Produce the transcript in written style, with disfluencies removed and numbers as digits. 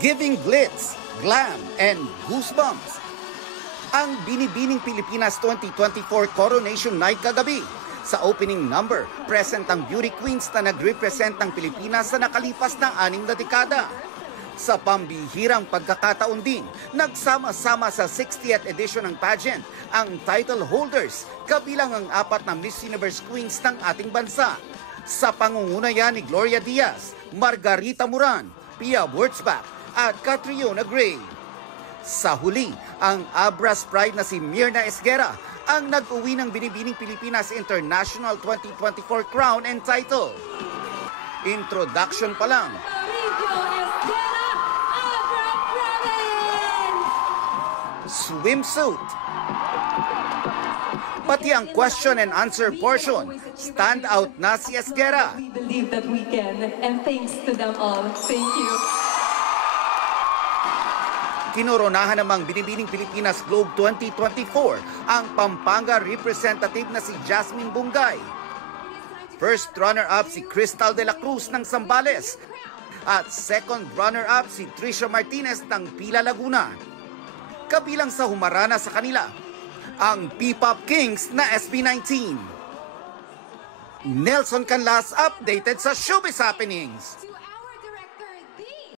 giving glitz, glam, and goosebumps. Ang Binibining Pilipinas 2024 Coronation Night kagabi. Sa opening number, present ang beauty queens na nag-represent ng Pilipinas sa nakalipas na 6 na dekada. Sa pambihirang pagkakataon din, nagsama-sama sa 60th edition ng pageant ang title holders, kabilang ang 4 na Miss Universe queens ng ating bansa. Sa pangunguna yan ni Gloria Diaz, Margarita Moran, Pia Wurtzbach at Catriona Gray. Sa huli, ang Abras Pride na si Myrna Esguera ang nag-uwi ng Binibining Pilipinas International 2024 crown and title. Introduction pa lang, swimsuit, pati ang question and answer portion, stand out na si Esguera. We believe that we can, and thanks to them all. Thank you. Kinoronahan namang Binibining Pilipinas Globe 2024 ang Pampanga representative na si Jasmine Bungay. First runner-up si Crystal de la Cruz ng Zambales at second runner-up si Tricia Martinez ng Pila Laguna. Kabilang sa humarana sa kanila, ang P-Pop Kings na SB19. Nelson Canlas updated sa Showbiz Happenings.